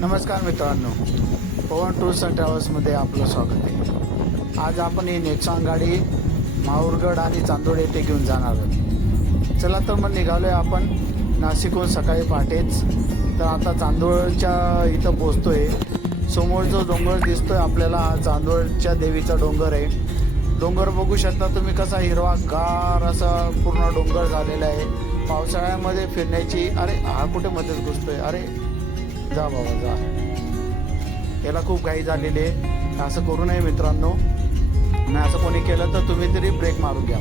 नमस्कार मित्रांनो, पवन tours and ट्रॅव्हल्समध्ये आपलं स्वागत आहे। आज आपण ही नेक्सॉन गाडी माहूरगड आणि चांदोड येथे घेऊन जाणार आहोत। चला तर मग निघालोय आपण नाशिकहून सकाळी पहाटेच। तर आता चांदोडच्या इथं पोहोचतोय। समोर जो डोंगर दिसतोय आपल्याला हा चांदोडच्या देवीचा डोंगर आहे। डोंगर बघू शकता तुम्ही कसा हिरवागार असा पूर्ण डोंगर झालेला आहे। पावसाळ्यामध्ये फिरण्याची अरे हा कुठे मध्येच घुसतोय, अरे जा बाबा जा, याला खूप घाई झालेली आहे। असं करू नये मित्रांनो, आणि असं कोणी केलं तर तुम्ही तरी ब्रेक मारून घ्या।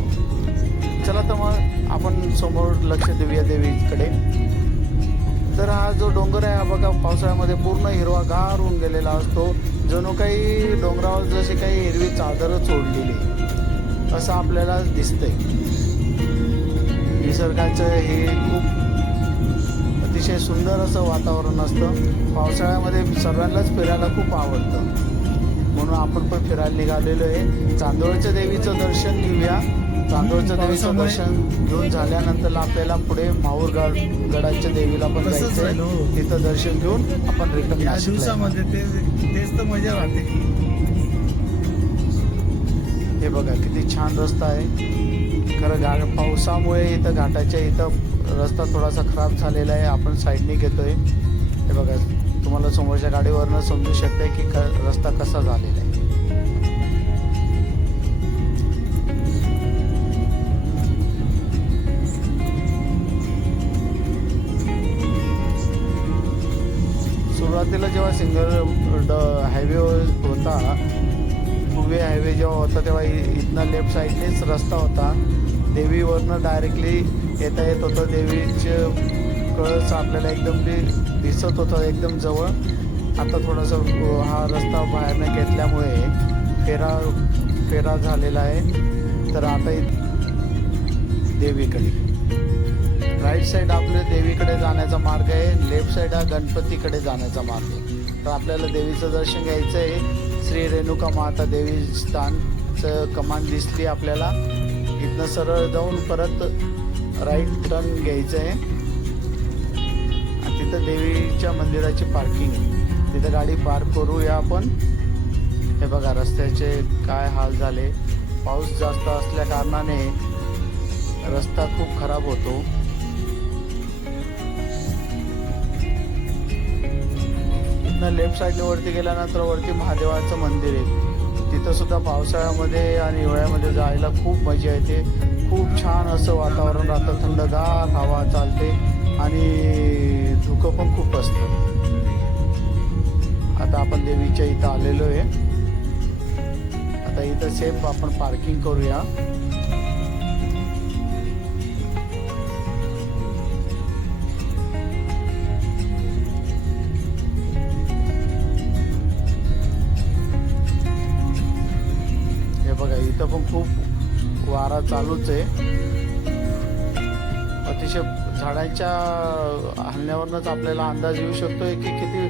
चला तर मग आपण समोर लक्ष देऊया देवीकडे। तर हा जो डोंगर आहे हा बघा पावसाळ्यामध्ये पूर्ण हिरवागार होऊन गेलेला असतो, जणू काही डोंगरावर जशी काही हिरवी चादरच ओढलेली असं आपल्याला दिसतंय। निसर्गाचं हे खूप अतिशय सुंदर असं वातावरण असतं। पावसाळ्यामध्ये सर्वांनाच फिरायला खूप आवडतं, म्हणून आपण पण फिरायला निघालेलो आहे। चांदोडच्या देवीचं दर्शन घेऊया। चांदोडच्या देवीचं दर्शन घेऊन झाल्यानंतर आपल्याला पुढे माहूरगडाच्या देवीला पण जायचं आहे। तिथं दर्शन घेऊन आपण रिटर्न या दिवसामध्ये तेच तर मजा राहते। हे बघा किती छान रस्ता आहे। खरं पावसामुळे इथं घाटाच्या इथं रस्ता थोडासा खराब झालेला आहे। आपण साईडने घेतोय। हे बघा तुम्हाला समोरच्या गाडीवरनं समजू शकते की रस्ता कसा झालेला आहे। सुरुवातीला जेव्हा सिंगल हायवे होता, टू वे हायवे जेव्हा होता तेव्हा इथनं लेफ्ट साईडनेच रस्ता होता। देवीवरनं डायरेक्टली येता येत होतं। देवीचे कळस आपल्याला एकदम दिसत होतं एकदम जवळ। आता थोडासा हा रस्ता बाहेरनं घेतल्यामुळे फेरा झालेला आहे। तर आता देवीकडे राईट साईड आपल्या देवीकडे जाण्याचा मार्ग आहे, लेफ्ट साईड हा गणपतीकडे जाण्याचा मार्ग आहे। तर आपल्याला देवीचं दर्शन घ्यायचं आहे। श्री रेणुका माता देवीस्थानचं कमान दिसली आपल्याला। इथनं सरळ जाऊन परत राईट टर्न घ्यायचं आहे आणि तिथं देवीच्या मंदिराची पार्किंग आहे, तिथं गाडी पार्क करूया आपण। हे बघा रस्त्याचे काय हाल झाले। पाऊस जास्त असल्या कारणाने रस्ता खूप खराब होतो। इथनं लेफ्ट साईडने वरती गेल्यानंतर वरती महादेवाचं मंदिर आहे। तिथं सुद्धा पावसाळ्यामध्ये आणि हिवाळ्यामध्ये जायला खूप मजा येते। खूप छान असं वातावरण राहतं, थंडगार हवा चालते आणि धुकं पण खूप असतं। आता आपण देवीच्या इथं आलेलो आहे। आता इथं सेफ आपण पार्किंग करूया। हे बघा इथं पण खूप वारा चालूच आहे। अतिशय झाडांच्या हलण्यावरनच आपल्याला अंदाज येऊ शकतोय की किती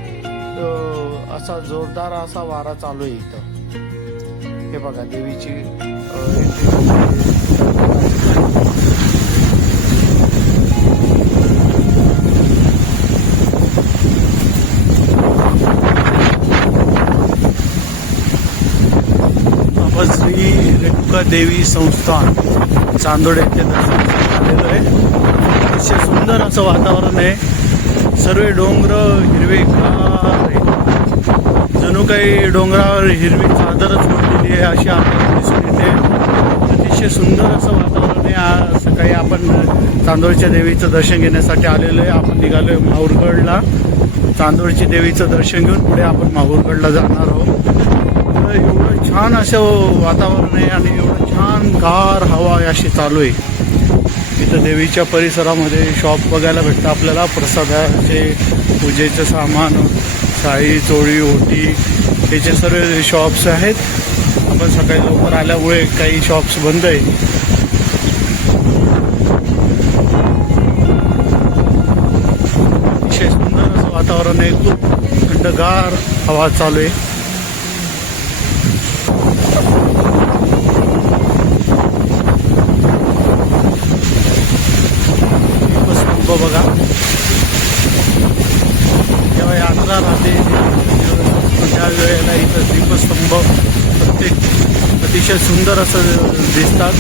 असा जोरदार असा वारा चालू आहे इथं। हे बघा देवीची आपण श्री रेणुका देवी संस्थान चांदोड येथे दर्शन आलेलो आहे। अतिशय सुंदर असं वातावरण आहे। सर्व डोंगर हिरवेगार आहे, जणू काही डोंगरावर हिरवी चादरच ओढलेली आहे अशी आपल्याला दिसून येते। अतिशय सुंदर असं वातावरण आहे। आज सकाळी आपण चांदोडच्या देवीचं दर्शन घेण्यासाठी आलेलो आहे। आपण निघालो आहे माहूरगडला। चांदोडच्या देवीचं दर्शन घेऊन पुढे आपण माहूरगडला जाणार आहोत। एवढं छान असं वातावरण आहे आणि एवढं छान गार हवा अशी चालू आहे। इथं देवीच्या परिसरामध्ये शॉप बघायला भेटतं आपल्याला, प्रसादाचे पूजेचं सामान, साडी चोळी ओटी याचे सर्व शॉप्स आहेत। आपण सकाळी लवकर आल्यामुळे काही शॉप्स बंद आहे। अतिशय सुंदर असं वातावरण आहे, खूप थंडगार हवा चालू आहे। बघा जेव्हा यात्रा राहते वेळेला इथं दीपस्तंभ प्रत्येक अतिशय सुंदर असं दिसतात.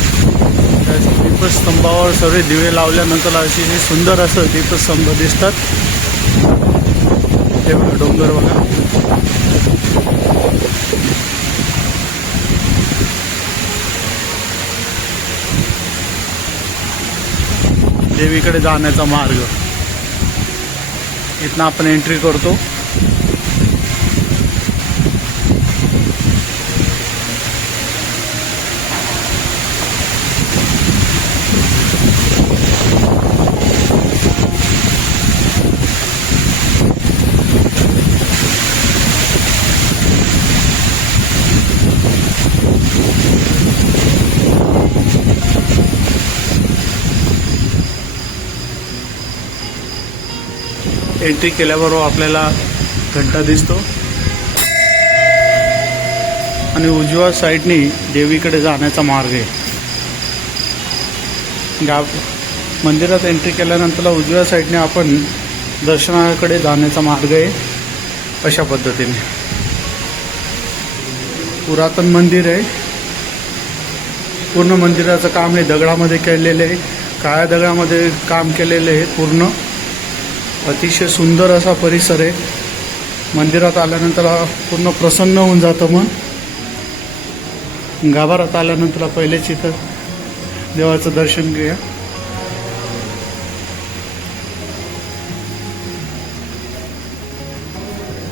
त्या दीपस्तंभावर सर्व दिवे लावल्यानंतर अतिशय सुंदर असं दीपस्तंभ दिसतात. हे बघा डोंगर बघा. देवीकडे जाण्याचा मार्ग इथनं आपण एंट्री करतो. एंट्री केल्याबरोबर आपल्याला घंटा दिसतो आणि उजव्या साईडनी देवीकडे जाण्याचा मार्ग आहे. मंदिरात एंट्री केल्यानंतर उजव्या साईडने आपण दर्शनाकडे जाण्याचा मार्ग आहे. अशा पद्धतीने पुरातन मंदिर आहे. पूर्ण मंदिराचं काम हे दगडामध्ये केलेलं आहे. काळ्या दगडामध्ये काम केलेलं आहे. पूर्ण अतिशय सुंदर असा परिसर आहे. मंदिरात आल्यानंतर पूर्ण प्रसन्न होऊन जातं मन. गाभारात आल्यानंतर पहिलेच इथं देवाचं दर्शन घेऊया.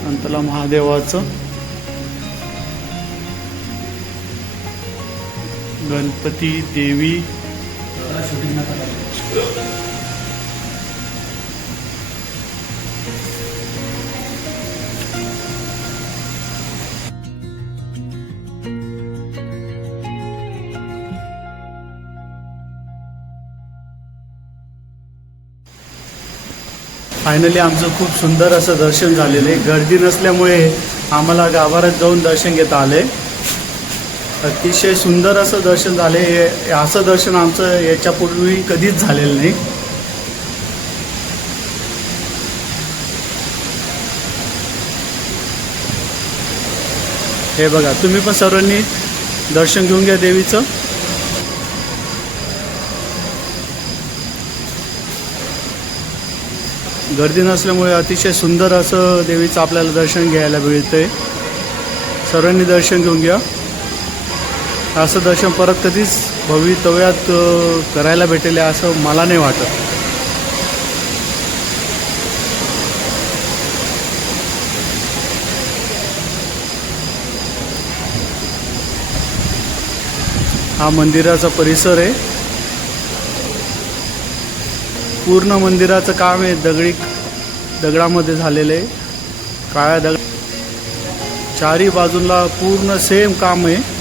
अंतला महादेवाचं, गणपती, देवी, फायनली आमचं खूप सुंदर असं दर्शन झालेलं आहे. गर्दी नसल्यामुळे आम्हाला गाभाऱ्यात जाऊन दर्शन घेता आले. अतिशय सुंदर असं दर्शन झाले. असं दर्शन आमचं याच्यापूर्वी कधीच झालेलं नाही. हे बघा, तुम्ही पण सर्वांनी दर्शन घेऊन घ्या देवीचं. गर्दी नसल्यामुळे अतिशय सुंदर असं देवीचं आपल्याला दर्शन घ्यायला मिळतंय. सर्वांनी दर्शन घेऊन घ्या. असं दर्शन परत कधीच भवितव्यात करायला भेटेल असं मला नाही वाटत. हा मंदिराचा परिसर आहे. पूर्ण मंदिराचं काम आहे दगडामध्ये झालेलं आहे. काळ्या दगड चारी बाजूला पूर्ण सेम काम आहे.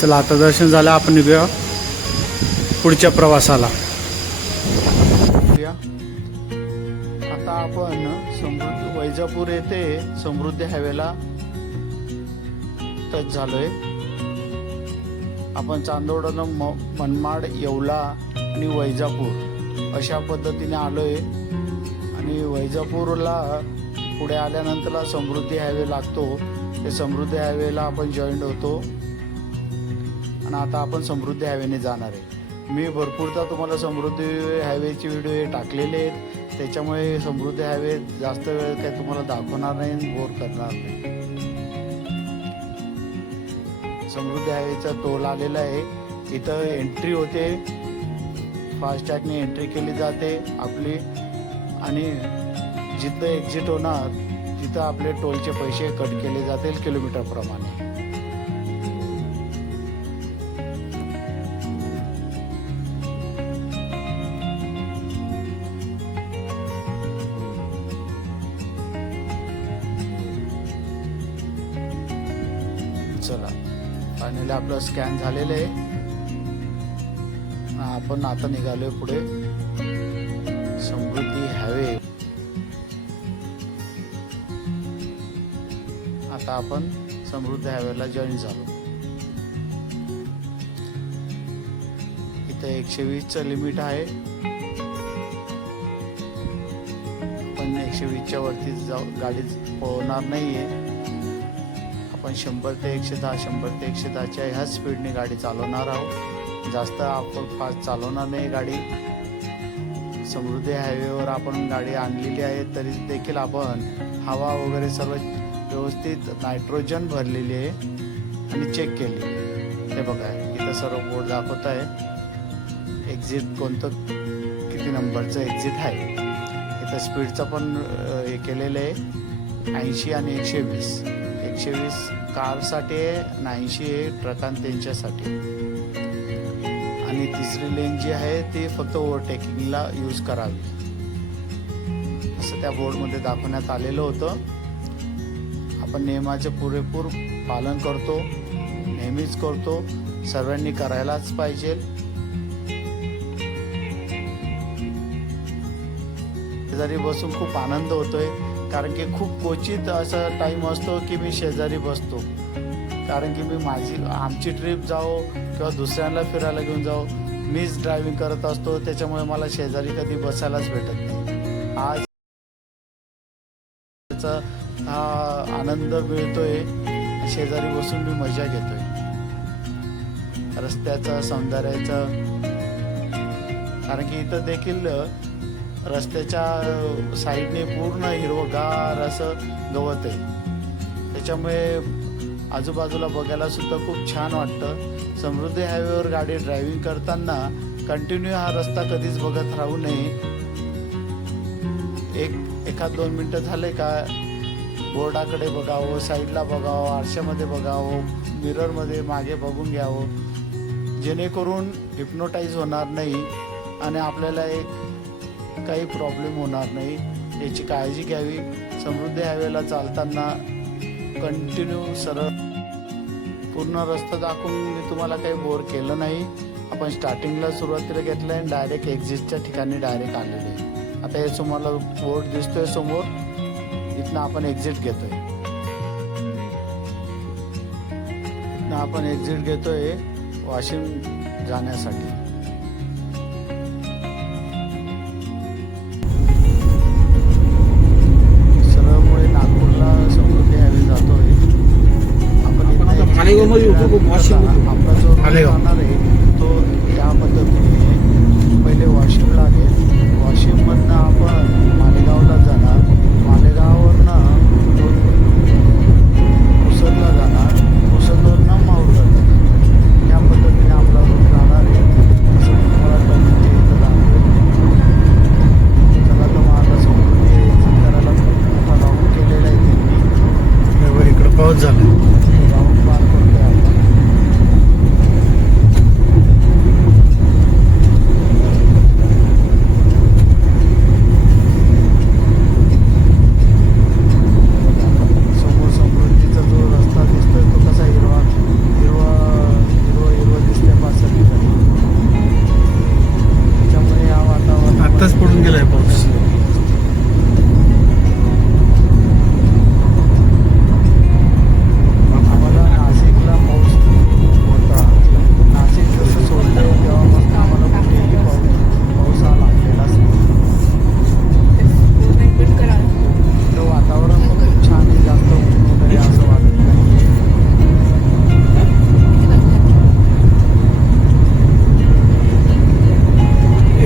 चला आता दर्शन झालं, आपण निघूया पुढच्या प्रवासाला. आता आपण वैजापूर येथे समृद्धी हायवेला टच झालोय. आपण चांदोडनं मनमाड, येवला आणि वैजापूर अशा पद्धतीने आलोय. आणि वैजापूरला पुढे आल्यानंतर समृद्धी हायवे लागतो. ते समृद्धी हायवेला आपण जॉईंट होतो आणि आता आपण समृद्धी हायवेने जाणार आहे. मी भरपूरदा तुम्हाला समृद्धी हायवेचे व्हिडिओ टाकलेले आहेत. त्याच्यामुळे समृद्धी हायवे जास्त वेळ काही तुम्हाला दाखवणार नाही, बोर करणार नाही. समृद्धी हायवेचा टोल आलेला आहे. इथं एंट्री होते, फास्टॅगने एंट्री केली जाते आपली. आणि जिथं एक्झिट होणार तिथं आपले टोलचे पैसे कट केले जातील किलोमीटर प्रमाणे. चला, फायनली आपलं स्कॅन झालेलं आहे. आपण आता निघालोय पुढे समृद्धी हायवे. आता आपण समृद्ध हायवेला जॉईन झालो. इथे 120चं लिमिट आहे. आपण 120च्या वरती गाडी पळवणार नाहीये. आपण 100 ते 110 100 ते 110च्या ह्याच स्पीडने गाडी चालवणार आहोत. जास्त आपण फास्ट चालवणार नाही गाडी. समृद्धी हायवेवर आपण गाडी आणलेली आहे तरी देखील आपण हवा वगैरे सर्व व्यवस्थित नायट्रोजन भरलेली आहे आणि चेक केली. हे बघा इथं सर्व बोर्ड दाखवत आहे एक्झिट कोणतं किती नंबरचं एक्झिट आहे. इथं स्पीडचं पण हे केलेलं आहे 80 आणि 120. 120 कारसाठी आहे, 80 आहे ट्रक त्यांच्यासाठी. आणि तिसरी लेन जी आहे ती फक्त ओव्हरटेकिंगला यूज करावी असं त्या बोर्डमध्ये दाखवण्यात आलेलं होतं. आपण नियमाचे पुरेपूर पालन करतो, नेहमीच करतो, सर्वांनी करायलाच पाहिजे. शेजारी बसून खूप आनंद होतोय कारण की खूप क्वचित असा टाईम असतो की मी शेजारी बसतो. कारण की मी आमची ट्रिप जाओ किंवा दुसऱ्यांना फिरायला घेऊन जाओ मीच ड्रायव्हिंग करत असतो. त्याच्यामुळे मला शेजारी कधी बसायलाच भेटत नाही. आज हा आनंद मिळतोय. शेजारी बसून मी मजा घेतोय रस्त्याचं सौंदर्याचं. कारण की इथं देखील रस्त्याच्या साईडने पूर्ण हिरवगार असं गवत आहे. त्याच्यामुळे आजूबाजूला बघायला सुद्धा खूप छान वाटतं. समृद्धी हायवेवर गाडी ड्रायव्हिंग करताना कंटिन्यू हा रस्ता कधीच बघत राहू नये. एखाद 2 मिनटं झाले का बोर्डाकडे बघावं, साईडला बघावं, आरशामध्ये बघावं, मिररमध्ये मागे बघून घ्यावं जेणेकरून हिप्नोटाईज होणार नाही आणि आपल्याला काही प्रॉब्लेम होणार नाही याची काळजी घ्यावी. समृद्धी हायवेला चालताना कंटिन्यू सरळ पूर्ण रस्ता दाखवून मी तुम्हाला काही बोर केलं नाही. आपण स्टार्टिंगला सुरुवातीला घेतलं आहे आणि डायरेक्ट एक्झिटच्या ठिकाणी डायरेक्ट आलेलो आहे. आता हे तुम्हाला बोर्ड दिसतोय समोर, इथनं आपण एक्झिट घेतोय. इथनं आपण एक्झिट घेतोय वाशिम जाण्यासाठी. आपला जो route राहणार आहे तो या पद्धतीने पहिले वॉशिमला लागेल. वॉशिममधनं आपण मालेगावला जाणार. मालेगाववरनं पुसदला जाणार. पुसदवरनं माहूरगड जाणार. या पद्धतीने आपला रूट राहणार आहे. असं मी तुम्हाला टर्निंगच्या इथं दाखवेल. चला तर मग आता समृद्धी एक्झिट करायला मोठा राऊंड केलेला आहे त्यांनी. इकडं पाऊस झाला. राऊंड पार करतोय आपण. पडून गेलाय पाऊस. आम्हाला नाशिकला पाऊस होता. नाशिक जसं सोडलं तेव्हापासून आम्हाला कुठेही पाऊस हा लागलेलाच नाही. इथलं वातावरण पण खूप छान आहे. जास्त ऊन वगैरे असं वाटत नाही.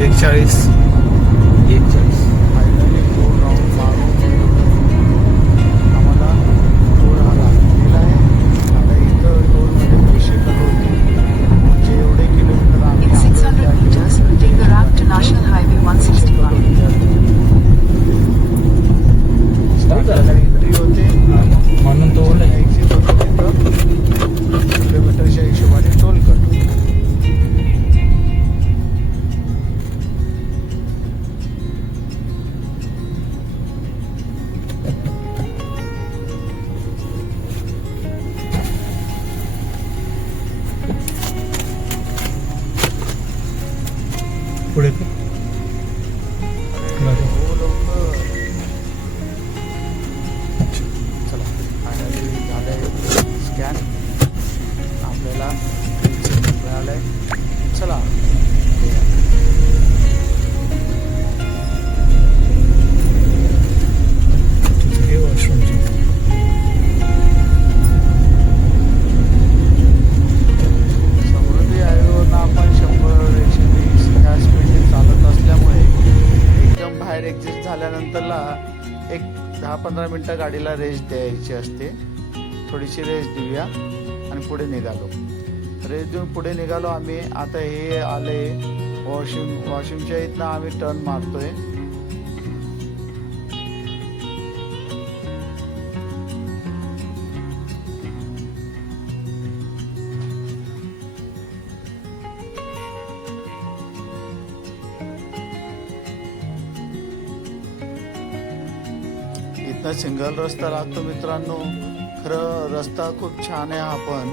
140 फायनली टोल राऊंड मारून आम्हाला टोल हा लागलेला आहे. आता इथं टोलमध्ये पैसे कट होतील. जेवढे किलोमीटर आम्ही In 600 meters, take the ramp to National Highway 161. स्टार्टरला entry होते म्हणून तो एक्झिट होते. तिथं किलोमीटरच्या हिशोबाने टोल कट होतो. आल्यानंतरला एक 10-15 मिनटं गाडीला रेस्ट द्यायची असते. थोडीशी रेस्ट देऊया आणि पुढे निघालो. रेस्ट देऊन पुढे निघालो आम्ही. आता हे आले वॉशिंगच्या इथनं आम्ही टर्न मारतोय. इथनं सिंगल रस्ता लागतो मित्रांनो. खरं रस्ता खूप छान आहे हा पण.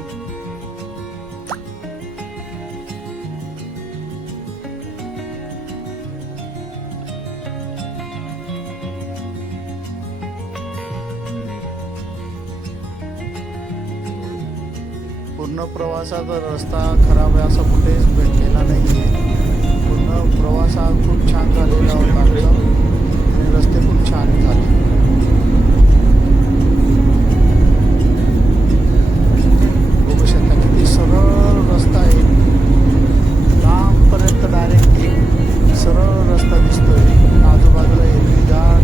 पूर्ण प्रवासात रस्ता खराब आहे असं कुठेच भेटलेला नाहीये. पूर्ण प्रवास हा खूप छान झालेला होता आमचा आणि रस्ते खूप छान झाले. बघू शकता किती सरळ रस्ता आहे. लांबपर्यंत डायरेक्ट एक सरळ रस्ता दिसतोय. आजूबाजूला हिरवीगार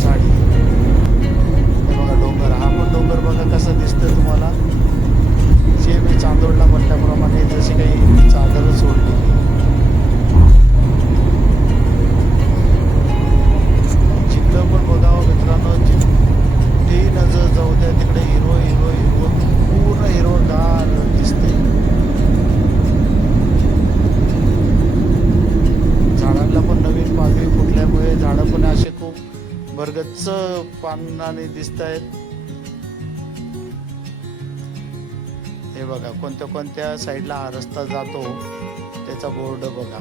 झाडी. हे बघा डोंगर. हा पण डोंगर बघा कसा दिसतोय तुम्हाला. जे मी चांदोडला म्हटल्याप्रमाणे जशी काही चादर सोडली. जिकडं पण बघावं मित्रांनो, कुठेही नजर जाऊ द्या तिकडे हिरवं हिरवं हिरवं पूर्ण हिरवंगार दिसते. झाडांना पण नवीन पालवी फुटल्यामुळे झाडं पण असे खूप भरगच्च पानाने दिसत आहेत. हे बघा कोणत्या कोणत्या साईडला हा रस्ता जातो त्याचा बोर्ड बघा.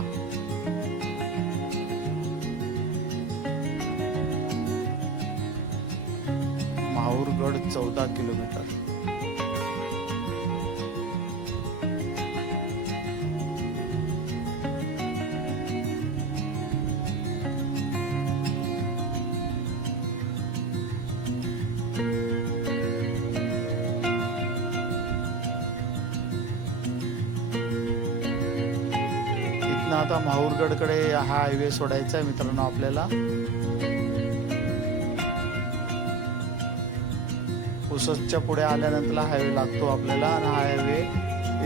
माहूरगड 14 किलोमीटर. आता माहूरगडकडे हा हायवे सोडायचा आहे मित्रांनो आपल्याला. पुसदच्या पुढे आल्यानंतरला हायवे लागतो आपल्याला आणि हायवे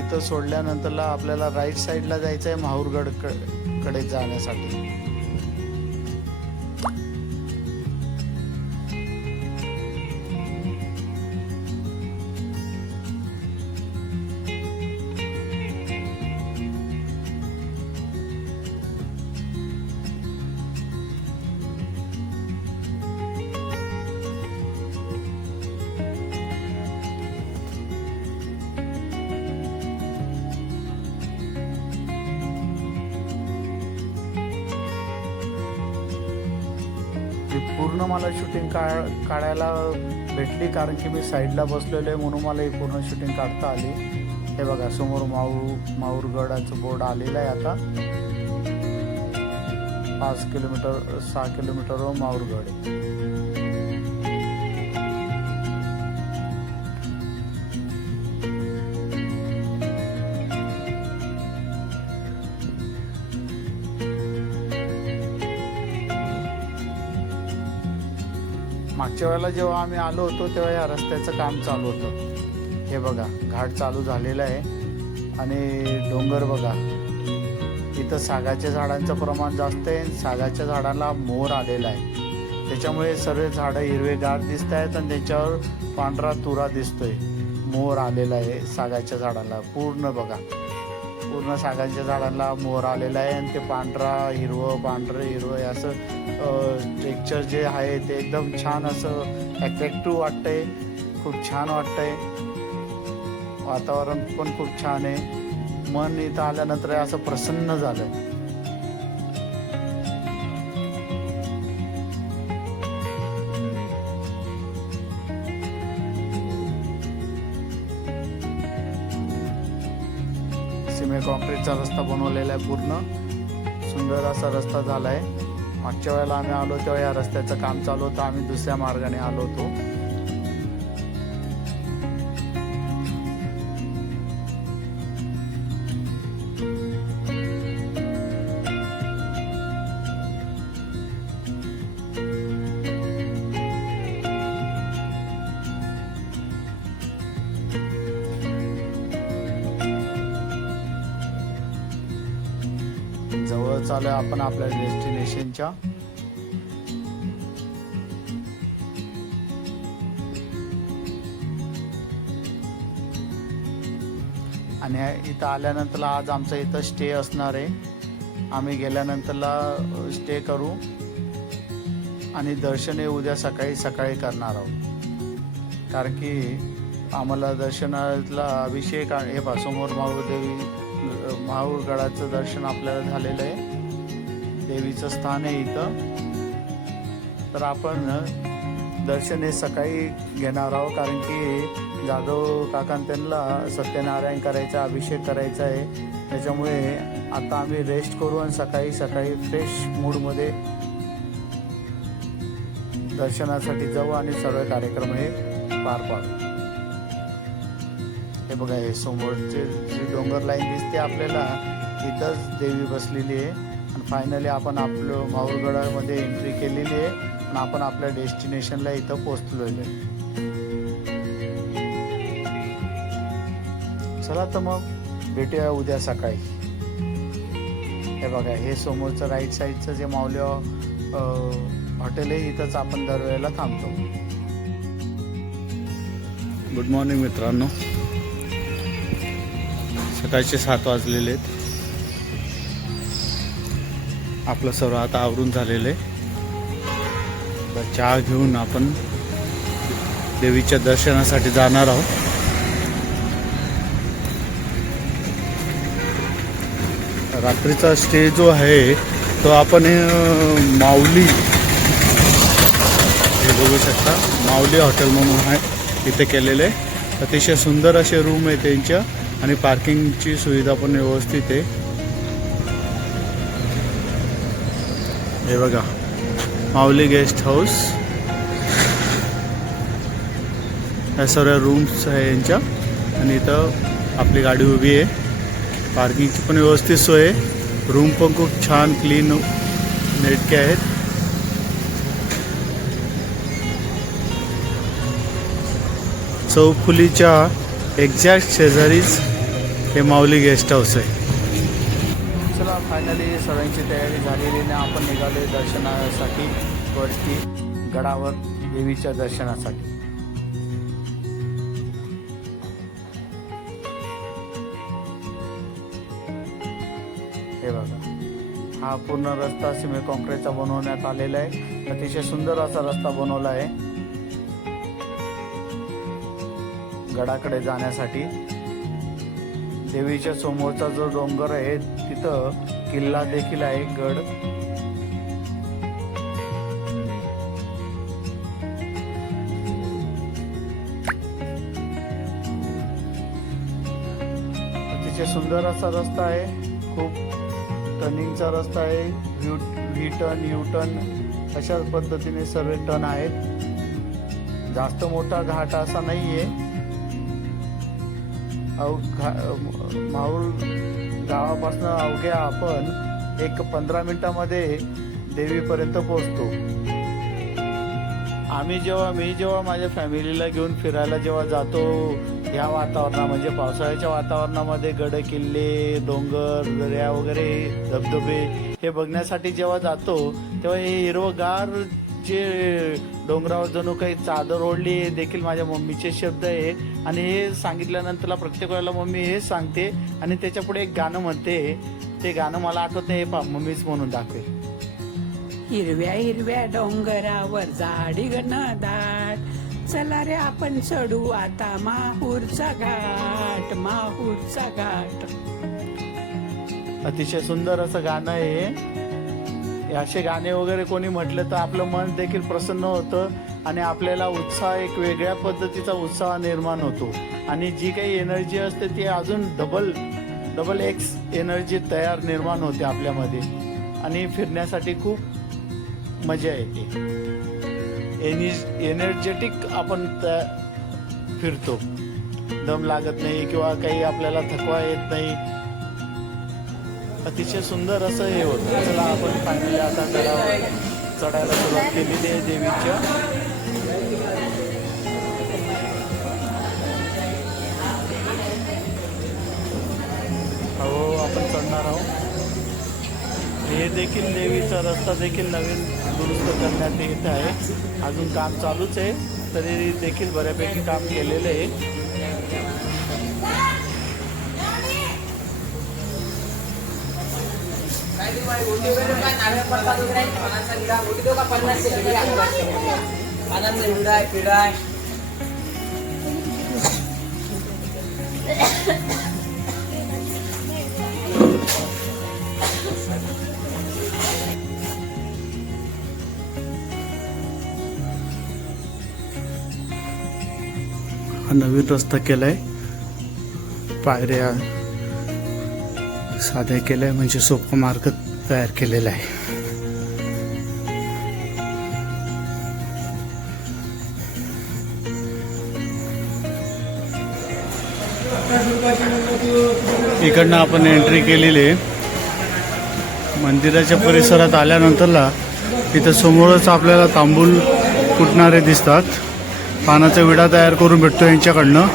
इथं सोडल्यानंतरला आपल्याला राईट साईडला जायचं आहे माहूरगड कडे जाण्यासाठी. पूर्ण मला शूटिंग काढायला भेटली कारण की मी साईडला बसलेलो आहे म्हणून मला ही पूर्ण शूटिंग काढता आली. हे बघा समोर माहूरगडाचं बोर्ड आलेलं आहे. आता 6 किलोमीटर माहूरगड आहे. मागच्या वेळेला जेव्हा आम्ही आलो होतो तेव्हा या रस्त्याचं काम चालू होतं. हे बघा घाट चालू झालेला आहे आणि डोंगर बघा. इथं सागाच्या झाडांचं प्रमाण जास्त आहे. सागाच्या झाडाला मोर आलेला आहे त्याच्यामुळे सर्व झाडं हिरवेगार दिसत आहेत आणि त्याच्यावर पांढरा तुरा दिसतोय. मोर आलेला आहे सागाच्या झाडाला. पूर्ण बघा पूर्ण सागाच्या झाडाला मोर आलेला आहे आणि ते पांढरं हिरवं असं टेक्स्चर जे आहे ते एकदम छान असं अट्रॅक्टिव्ह वाटतंय. खूप छान वाटतंय. वातावरण पण खूप छान आहे. मन इथं आल्यानंतर असं प्रसन्न झालं. सिमेंट कॉन्क्रीटचा रस्ता बनवलेला आहे. पूर्ण सुंदर असा रस्ता झाला आहे. मागच्या वेळेला आम्ही आलो तेव्हा या रस्त्याचं काम चालू होतं. आम्ही दुसऱ्या मार्गाने आलो होतो. चालू आहे आपण आपल्या डेस्टिनेशनच्या. आणि इथं आल्यानंतर आज आमचा इथं स्टे असणार आहे. आम्ही गेल्यानंतरला स्टे करू आणि दर्शन हे उद्या सकाळी करणार आहोत. कारण की आम्हाला दर्शनाला अभिषेक हे समोर माहूरगडाचं दर्शन आपल्याला झालेलं आहे. देवीचं स्थान आहे इथं. तर आपण दर्शन हे सकाळी घेणार आहोत. कारण की जाधव काकां त्यांना सत्यनारायण करायचा, अभिषेक करायचा आहे. त्याच्यामुळे आता आम्ही रेस्ट करू आणि सकाळी फ्रेश मूडमध्ये दर्शनासाठी जाऊ आणि सर्व कार्यक्रम हे पार पाडू. हे बघा, हे समोरचे जी डोंगर लाईन दिसते आपल्याला, इथंच देवी बसलेली आहे. आणि फायनली आपण आपलं माहूरगडामध्ये एंट्री केलेली आहे आणि आपण आपल्या डेस्टिनेशनला इथं पोहोचलेलो आहे. चला तर मग भेटूया उद्या सकाळी. हे बघा, हे समोरचं राईट साईडचं जे माऊली हॉटेल आहे, इथंच आपण दरवेळेला थांबतो. गुड मॉर्निंग मित्रांनो. सकाळचे 7 वाजलेले आहेत. आपलं सर्व आता आवरून झालेलं आहे. चहा घेऊन आपण देवीच्या दर्शनासाठी जाणार आहोत. रात्रीचा स्टे जो आहे तो आपण माऊली, हे बघू शकता, माऊली हॉटेल म्हणून आहे, इथे केलेले आहे. अतिशय सुंदर असे रूम आहे त्यांच्या आणि पार्किंगची सुविधा पण व्यवस्थित आहे. हे बघा, माऊली गेस्ट हाऊस. या सर्व रूम्स आहे यांच्या आणि इथं आपली गाडी उभी आहे. पार्किंगची पण व्यवस्थित सोय आहे. रूम पण खूप छान क्लीन नेटके आहेत. चौफुलीच्या एक्झॅक्ट शेजारीच हे माऊली गेस्ट हाऊस आहे. चला, फायनली सर्वांची तयारी झालेली आहे. आपण निघाले दर्शनासाठी वरती गडावर देवीच्या दर्शनासाठी. हे बघा, हा पूर्ण रस्ता सिमेंट कॉन्क्रीटचा बनवण्यात आलेला आहे. अतिशय सुंदर असा रस्ता बनवला आहे गडाकडे जाण्यासाठी. देवीच्या समोरचा जो डोंगर आहे तिथं किल्ला देखील आहे, गड. अतिशय सुंदर असा रस्ता आहे. खूप टर्निंगचा रस्ता आहे. व्ही टर्न, यू टर्न अशा पद्धतीने सर्व टर्न आहेत. जास्त मोठा घाट असा नाहीये. माहूर गावापासून अवघ्या आपण 15 मिनिटामध्ये देवीपर्यंत पोहोचतो. मी जेव्हा माझ्या फॅमिलीला घेऊन फिरायला जेव्हा जातो ह्या वातावरणात, म्हणजे पावसाळ्याच्या वातावरणामध्ये गड किल्ले, डोंगर, दर्या वगैरे, धबधबे हे बघण्यासाठी जेव्हा जातो तेव्हा हे हिरवगार जे डोंगरावर जणू काही चादर ओढली देखील माझ्या मम्मीचे शब्द आहे. आणि हे सांगितल्यानंतरला प्रत्येक वेळेला मम्मी हेच सांगते आणि त्याच्या पुढे एक गाणं म्हणते. ते गाणं मला आठवत नाही, मम्मीच म्हणून दाखवेल. हिरव्या हिरव्या डोंगरावर झाडी घनदाट, चला रे आपण चढू आता माहूरचा घाट, माहूरचा घाट. अतिशय सुंदर असं गाणं आहे. असे गाणे वगैरे कोणी म्हटलं तर आपलं मन देखील प्रसन्न होतं आणि आपल्याला उत्साह, एक वेगळ्या पद्धतीचा उत्साह निर्माण होतो. आणि जी काही एनर्जी असते ती अजून डबल एक्स एनर्जी निर्माण होते आपल्यामध्ये आणि फिरण्यासाठी खूप मजा येते. एनर्जेटिक आपण फिरतो, दम लागत नाही किंवा काही आपल्याला थकवा येत नाही. अतिशय सुंदर असं हे होतं. चला, आपण फायनली आता गडावर चढायला सुरुवात केलेली आहे देवीच्या. हो, आपण चढणार आहोत. हे देखील देवीचा रस्ता देखील नवीन दुरुस्त करण्यात येत आहे. अजून काम चालूच आहे, तरी देखील बऱ्यापैकी काम केलेलं आहे. हा नवीन रस्ता केलाय, पायऱ्या साध्या केल्या म्हणजे सोपा मार्ग तयार केलेला आहे. इकडनं आपण एंट्री केलेली आहे. मंदिराच्या परिसरात आल्यानंतरला इथं समोरच आपल्याला तांबूल कुटणारे दिसतात. पानाचा विडा तयार करून भेटतो यांच्याकडनं.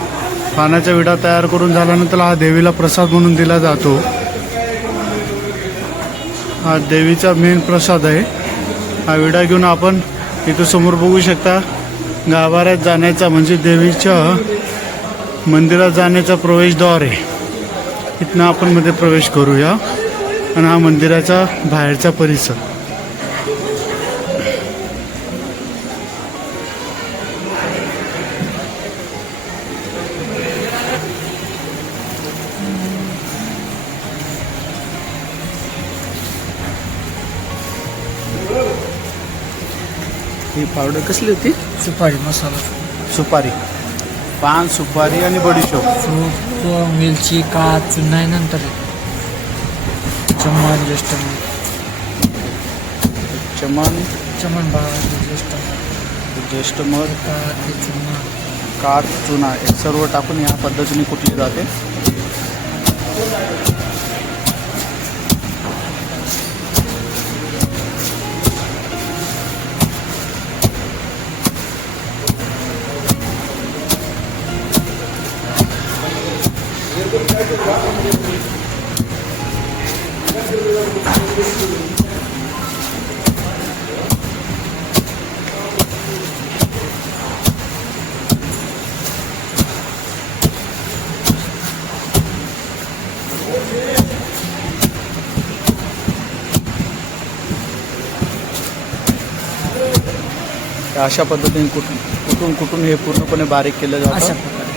पानाचा विडा तयार करून झाल्यानंतर हा देवीला प्रसाद म्हणून दिला जातो. हा देवीचा मेन प्रसाद आहे. हा विडा घेऊन आपण इथं समोर बघू शकता गाभाऱ्यात जाण्याचा म्हणजे देवीच्या मंदिरात जाण्याचा प्रवेशद्वार आहे. इथनं आपण मध्ये प्रवेश करूया. आणि हा मंदिराचा बाहेरचा परिसर. ही पावडर कसली होती? सुपारी मसाला, सुपारी, पान, सुपारी आणि बडीशोप. सूप, मिरची, कात, चुना आहे नंतर चमन, ज्येष्ठ चमन, चमन बाळा, ज्येष्ठ ज्येष्ठ मध, कात, चुना. कात, चुना हे सर्व टाकून या पद्धतीने कुटली जाते. अशा पद्धतीने कुठून हे पूर्णपणे बारीक केलं अशा जातं. प्रकारे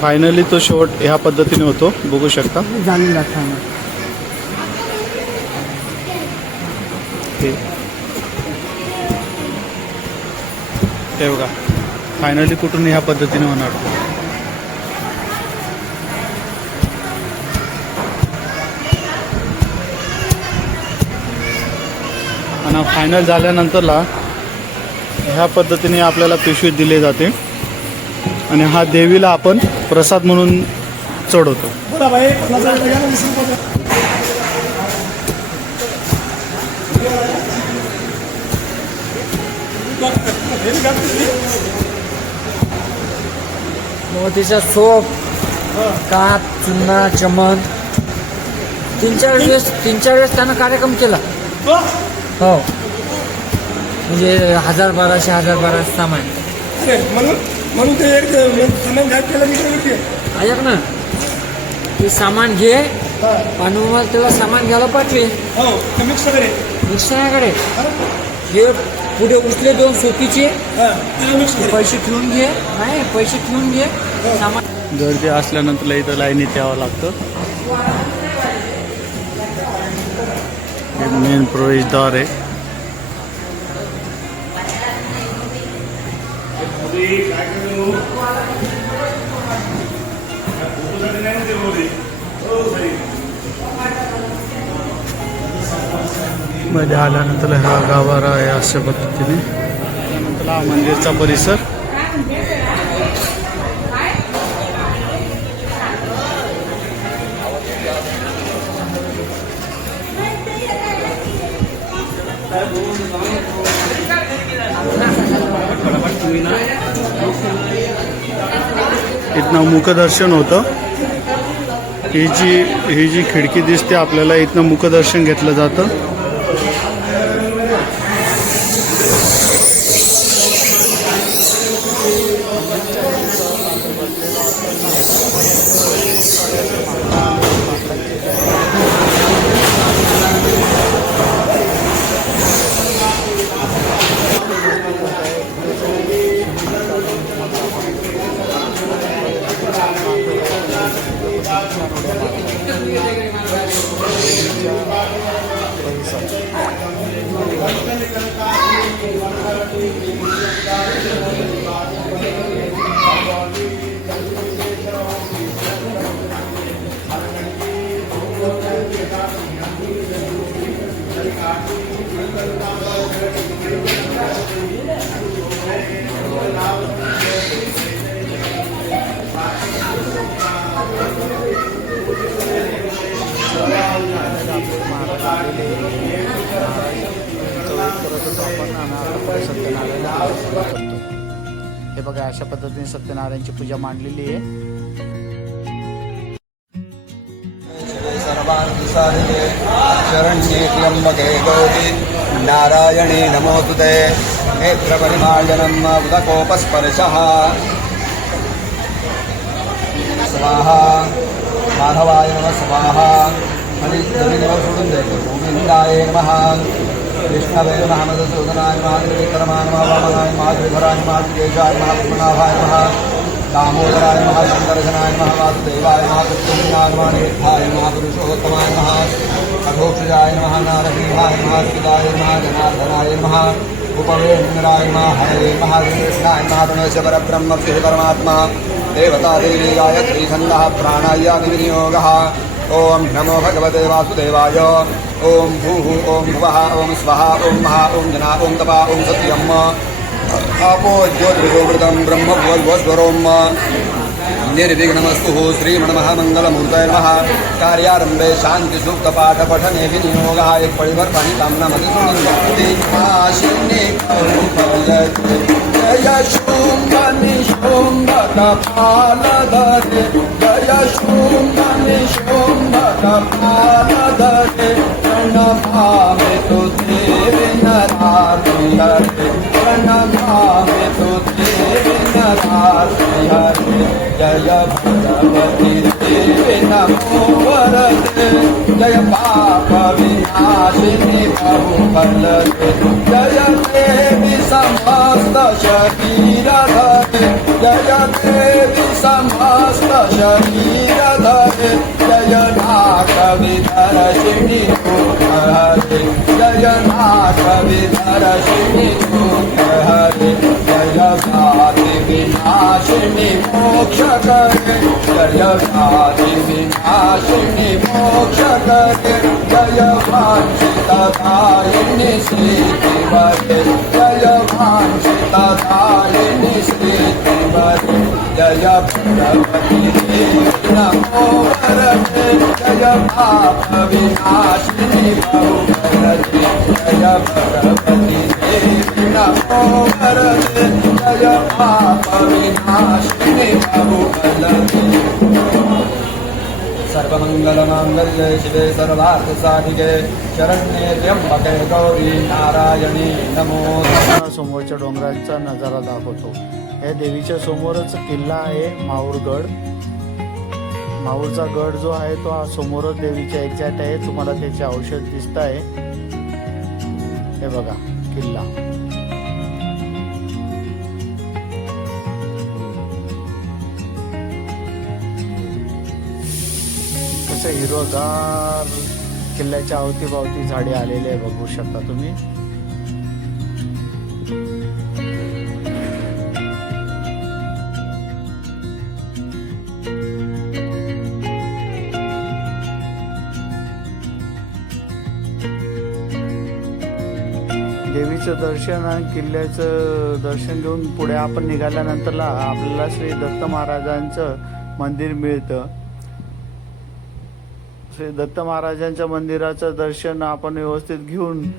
फायनली तो शेवट ह्या पद्धतीने होतो, बघू शकता. झालेला खाना. हे बघा फायनली कुठून ह्या पद्धतीने होणार. आणि फायनल झाल्यानंतरला ह्या पद्धतीने आपल्याला पिशवी दिली जाते आणि हा देवीला आपण प्रसाद म्हणून चढवतो. मोतीचा सोप, कात, चुना, चमन. तीन चार वेळेस त्यानं कार्यक्रम केला. हो म्हणजे 1200 सामान. म्हणून ते एक सामान घ्या केलं मी. ऐक ना, ते सामान घे आणि मग त्याला सामान घ्यायला पाठवे. हो ते मिक्स वगैरे मिक्सराकडे हे पुढे उचले 2 सोपीचे मिक्स पैसे ठेवून घे. नाही पैसे ठेवून घे सामान. गर्दी असल्यानंतर इथं लाईनीत यावं लागतं. हे मेन प्रवेशद्वार आहे. मध्ये आल्यानंतर हा गाभारा आहे अशा पद्धतीने. त्यानंतर हा मंदिरचा परिसर. इथनं मुखदर्शन होतं. ही जी खिडकी दिसते आपल्याला, इथनं मुखदर्शन घेतलं जातं. हे बघा, अशा पद्धतीने सत्यनारायणची पूजा मांडलेली आहे. सर्वांसारिके शरण्ये त्र्यंबके गौरी नारायणे नमोस्तुते. नेत्रपरिमार्जनम् उदकोपस्पर्शः स्वाहा. माधवाय नमः स्वाहा. हरिद्रविनो सोडून द्यायचं. गोविंदाय नमः. विष्णवे नमः. मधुसूदनाय नमः. त्रिविक्रमाय नमः. वामनाय नमः. श्रीधराय नमः. केशाय नमः. पद्मनाभाय नमः. दामोदराय नमः. शंकरजनाय नमः. वासुदेवाय नमः. कृष्णाय नमः. निरुद्धाय नमः. पुरुषोत्तमाय नमः. अघोक्षजाय नमः. नारसिंहाय नमः. सुदाय नमः. जनार्दनाय नमः. उपवेन्द्राय नमः. हरे नमः. कृष्णाय नमः. तमेश्वर परब्रह्म श्री परमात्मा. देवता देवी गायत्री छन्दः प्राणायामविनियोगः. ओम नमो भगवते वासुदेवाय. ओम भूः. ओम भुवः. ओम स्वः. ओम महा. ओम जना. ओम तपा. ओम सत्यम्. आपो ज्योतिर्गोमृतं ब्रह्म भुवस्वरोम. निर्विघ्नमस्तु. श्रीमन्मः मंगलमूर्तये नमः. कार्यारंभे शांति सूक्त पाठ पठने विनियोगः. एक पळीभर पाणी कामनामध्ये सोडून भक्ती आशिनी करुपलते. जय शुंभ निशुंभ कपालधरे. जय शुंभ निशुंभ कपालधरे. प्रणमामि तुते विनराति हरे. प्रणमामि तुते विनराति हरे. जय भगवती देवी नमो वरदे. जय पाप विनाशिनी बहुफलदे. जय देवी समस्त शरीरधरे. जय देवी समस्त शरीरधरे. जय नाथ विधरशिनी हरे. जय नाथ विधरशिनी हरे. जय व्याधि विनाशिनी मोक्ष करे. जय व्याधि विनाशिनी मोक्ष करे. जय वाञ्छितदायिनी सिद्धिवरे. जय वाञ्छितदायिनी सिद्धिवरे. जय भगवती देवी नमो वरदे. जय पाप विनाशिनी बहुफलदे. जय भगवती देवी नमो वरदे. जय पाप विनाशिनी बहुफलदे. सर्वमंगलमांगल्ये शिवे सर्वार्थसाधिके शरण्ये त्र्यंबके गौरी नारायणी नमोस्तुते. समोरच्या डोंगरांचा नजारा दाखवतो. या देवीच्या समोरच किल्ला आहे माहूरगड. माहूरचा गड जो आहे तो हा समोरच देवीच्या एक्झॅक्ट आहे. तुम्हाला त्याचे औषध दिसत आहे. हे बघा किल्ला. कसं हिरवगार किल्ल्याच्या अवतीभोवती झाडे आलेले आहे, बघू शकता तुम्ही. देवीचं दर्शन आणि किल्ल्याचं दर्शन घेऊन पुढे आपण निघाल्यानंतरला आपल्याला श्री दत्त महाराजांचं मंदिर मिळतं. श्री दत्त महाराजांच्या मंदिराचं दर्शन आपण व्यवस्थित घेऊन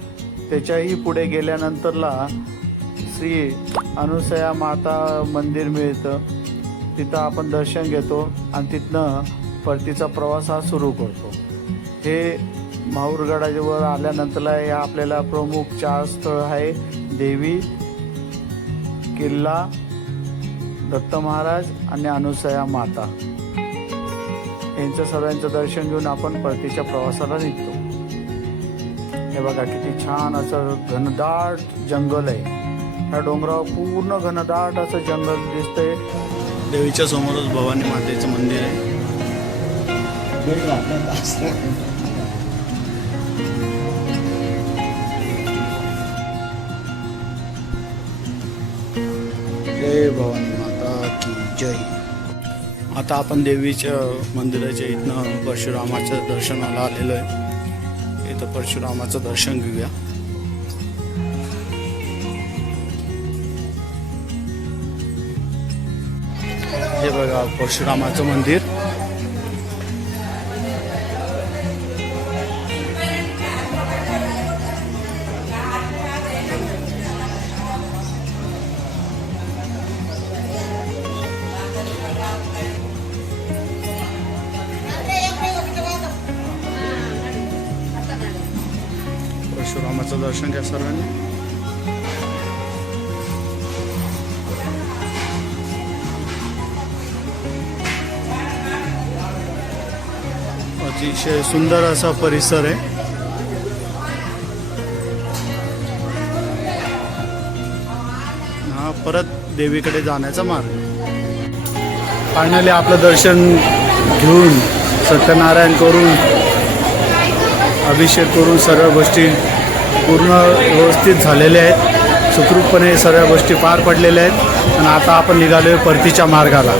त्याच्याही पुढे गेल्यानंतरला श्री अनुसया माता मंदिर मिळतं. तिथं आपण दर्शन घेतो आणि तिथनं परतीचा प्रवास हा सुरू करतो. हे माहूरगडावर आल्यानंतर हे आपल्याला प्रमुख 4 स्थळ आहे. देवी, किल्ला, दत्त महाराज आणि अनुसया माता. यांचं सर्वांचं दर्शन घेऊन आपण परतीच्या प्रवासाला निघतो. हे बघा किती छान असं घनदाट जंगल आहे. या डोंगरावर पूर्ण घनदाट असं जंगल दिसतंय. देवीच्या समोरच भवानी मातेचं मंदिर आहे. जय भवानी माता की जय. आता आपण देवीच्या मंदिराच्या इथनं परशुरामाच्या दर्शनाला आलेलो आहे. इथं परशुरामाचं दर्शन घेऊया. हे बघा परशुरामाचं मंदिर. परशुरामाचं दर्शन घ्या सर्वांनी. अतिशय सुंदर असा परिसर आहे. हा परत देवीकडे जाण्याचा मार्ग. फायनली आपलं दर्शन घेऊन सत्यनारायण करून अभिषेक करून सर्व गोष्टी पूर्ण व्यवस्थित झालेल्या आहेत. सुखरूपपणे सर्व गोष्टी पार पडलेल्या आहेत. आणि आता आपण निघालोय परतीच्या मार्गाला.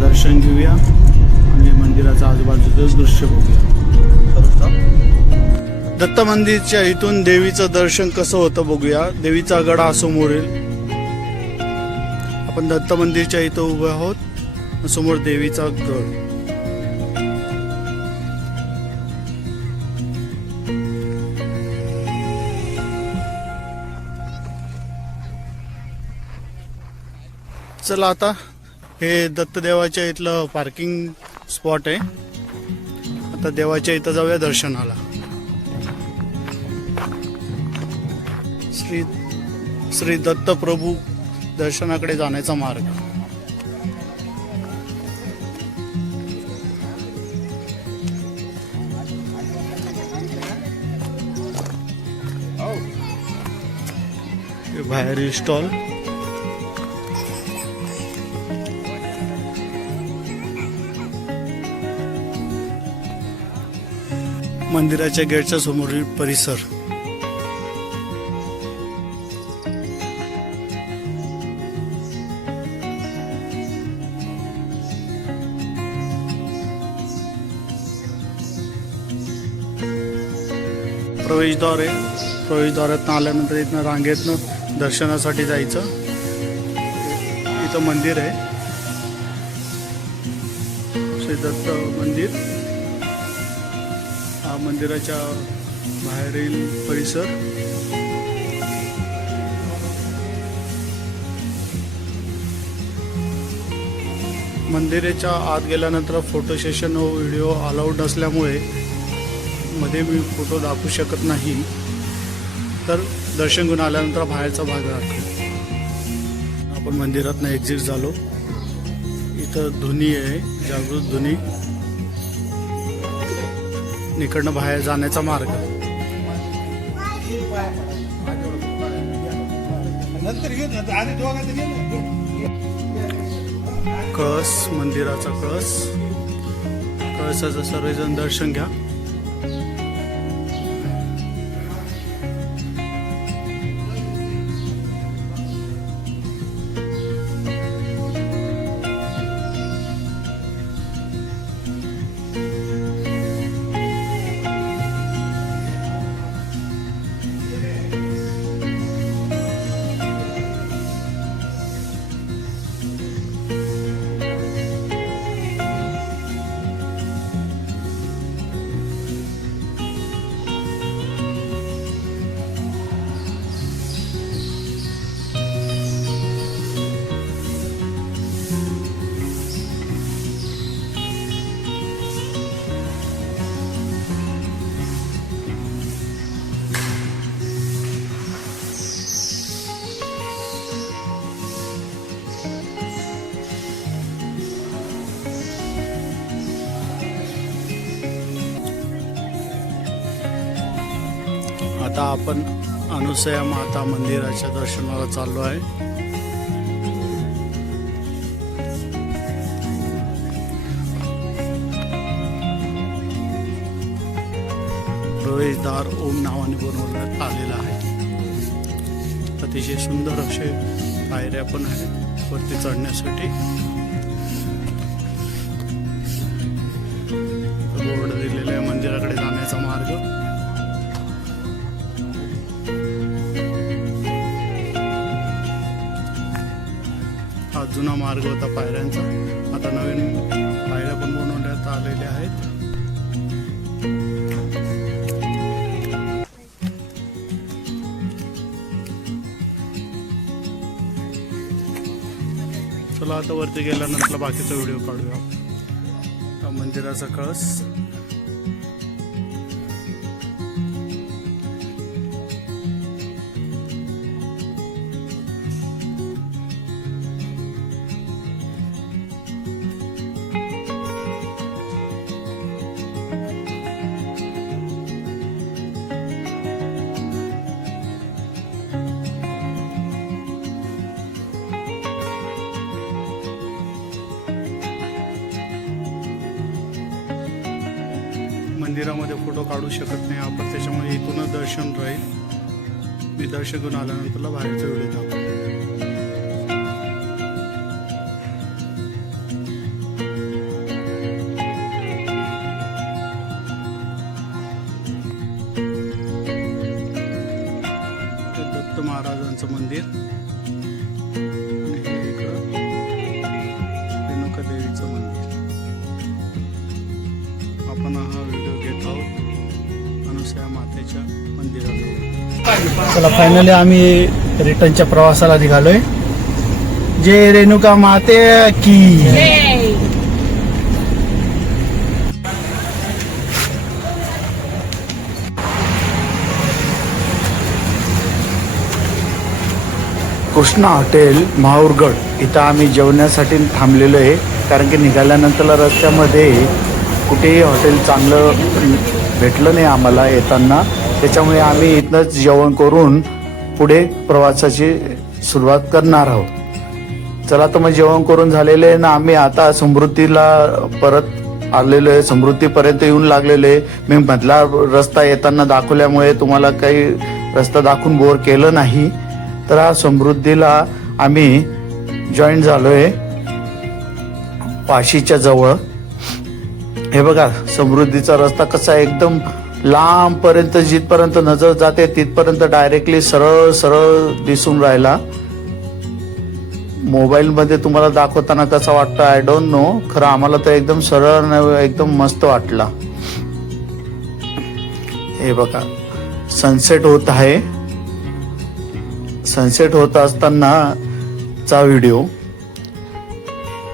दर्शन घेऊया आणि मंदिराचं आजूबाजूचं दृश्य बघूया. दत्त मंदिरच्या इथून देवीचं दर्शन कसं होतं बघूया. देवीचा गड समोर येईल. आपण दत्त मंदिरच्या इथं उभे आहोत. समोर देवीचा गड. चला आता हे दत्तदेवाच्या इथलं पार्किंग स्पॉट आहे. आता देवाच्या इथं जाऊया दर्शनाला. श्री दत्त प्रभू दर्शनाकडे जाण्याचा मार्ग. बाहेरील स्टॉल. मंदिराच्या गेटच्या समोरील परिसर. प्रवेशद्वार आहे. प्रवेशद्वारातनं आल्यानंतर इथनं रांगेतनं दर्शनासाठी जायचं. इथं मंदिर आहे श्री दत्त मंदिर. हा मंदिराच्या बाहेरील परिसर. मंदिराच्या आत गेल्यानंतर फोटो सेशन व व्हिडिओ अलाउड नसल्यामुळे मध्ये मी फोटो दाखवू शकत नाही. तर दर्शन घेऊन आल्यानंतर बाहेरचा भाग दाखवू. आपण मंदिरातनं एक्झिट झालो. इथं धुनी आहे, जागृत धुनी. इकडनं बाहेर जाण्याचा मार्ग. कळस, मंदिराचा कळस. कळसाचं सर्वजण दर्शन घ्या. आता आपण अनुसया माता मंदिराच्या दर्शनाला चाललो आहे. प्रवेशद्वार ओम नावाने बनवण्यात आलेला आहे. अतिशय सुंदर असे पायऱ्या पण आहेत वरती चढण्यासाठी. बोर्ड दिलेला आहे मंदिराकडे जाण्याचा मार्ग. हा जुना मार्ग होता पायऱ्यांचा. आता नवीन पायऱ्या पण बनवण्यात आलेल्या आहेत. चला आता वरती गेल्यानंतर बाकीचा व्हिडिओ काढूया. हा मंदिराचा कळस. मंदिरामध्ये फोटो काढू शकत नाही आपण, त्याच्यामुळे इथूनच दर्शन राहील. मी दर्शन घेऊन आल्यानंतर बाहेरचा व्हिडिओ दाखवतो. दत्त महाराजांचं मंदिर आणि हे इकडं रेणुका देवीचं मंदिर. आपण हा व्हिडिओ घेत आहोत अनुसया मातेच्या मंदिराजवळ. चला फायनली आम्ही रिटर्नच्या प्रवासाला निघालोय. जय रेणुका माते की. कृष्णा हॉटेल माहूरगड इथं आम्ही जेवण्यासाठी थांबलेलो आहे. कारण की निघाल्यानंतर रस्त्यामध्ये कुठेही हॉटेल चांगलं भेटलं नाही आम्हाला येताना. त्याच्यामुळे आम्ही इथनंच जेवण करून पुढे प्रवासाची सुरुवात करणार आहोत. चला तर मग जेवण करून झालेले आहे ना, आम्ही आता समृद्धीला परत आलेलो आहे. समृद्धीपर्यंत येऊन लागलेलो आहे. मी मधला रस्ता येताना दाखवल्यामुळे तुम्हाला काही रस्ता दाखवून बोर केलं नाही. तर हा समृद्धीला आम्ही जॉईन झालोय पाशीच्या जवळ. हे बघा समृद्धीचा रस्ता कसा एकदम लांब पर्यंत, जिथपर्यंत नजर जाते तिथपर्यंत डायरेक्टली सरळ सरळ दिसून राहिला. मोबाईल मध्ये तुम्हाला दाखवताना कसा वाटतं आय डोंट नो, खरं आम्हाला तर एकदम सरळ एकदम मस्त वाटला. हे बघा सनसेट होत आहे. सनसेट होत असताना चा व्हिडिओ.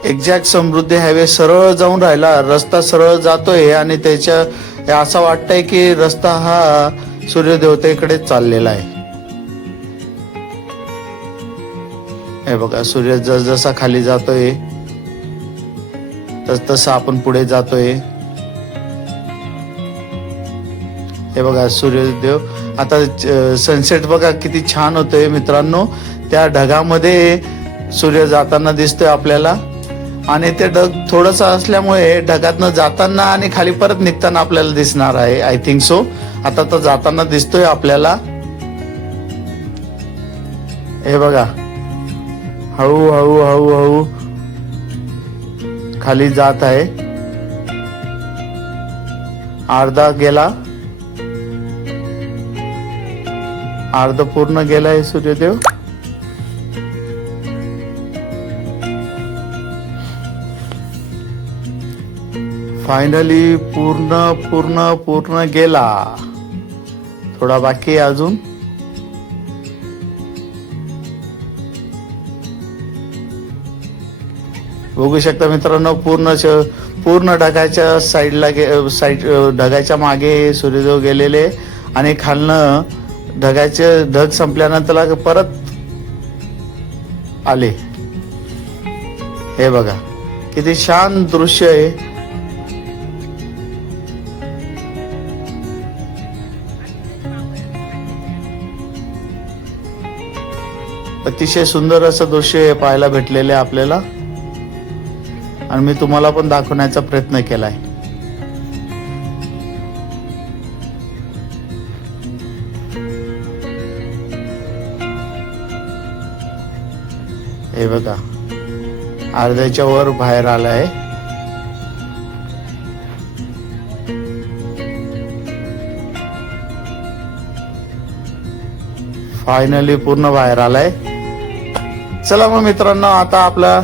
एक्झॅक्ट समृद्धी हायवे सरळ जाऊन राहिला. रस्ता सरळ जातोय आणि त्याच्या असं वाटतंय की रस्ता हा सूर्यदेवतेकडे चाललेला आहे. हे बघा सूर्य जसा खाली जातोय तसं आपण पुढे जातोय. हे बघा सूर्यदेव आता सनसेट बघा किती छान होतोय मित्रांनो. त्या ढगामध्ये सूर्य जाताना दिसतोय आपल्याला आणि ते ढग थोडंसं असल्यामुळे ढगातनं जाताना आणि खाली परत निघताना आपल्याला दिसणार आहे. I think so. आता तर जाताना दिसतोय आपल्याला. हे बघा हळू हळू हळू हळू खाली जात आहे. अर्धा गेला, अर्ध पूर्ण गेलाय सूर्यदेव. फायनली पूर्ण पूर्ण पूर्ण गेला. थोडा बाकी आहे अजून. बघू शकता मित्रांनो पूर्ण ढगाच्या साईडला ढगाच्या मागे सूर्यदेव गेलेले आणि खालनं ढग संपल्यानंतर परत आले. हे बघा किती छान दृश्य आहे. अतिशय सुंदर असं दृश्य पाहायला भेटलेलं आहे आपल्याला आणि मी तुम्हाला पण दाखवण्याचा प्रयत्न केलाय. हे बघा अर्ध्याच्या वर बाहेर आलाय. फायनली पूर्ण बाहेर आलाय. चला मग मित्रांनो आता आपला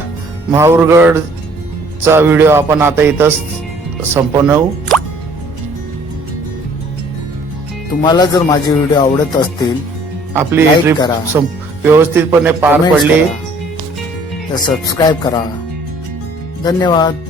माहूरगडचा व्हिडिओ आपण आता इथंच संपवू. तुम्हाला जर माझे व्हिडिओ आवडत असतील, आपली ट्रिप करा व्यवस्थितपणे पार पडली तर सबस्क्राईब करा. धन्यवाद.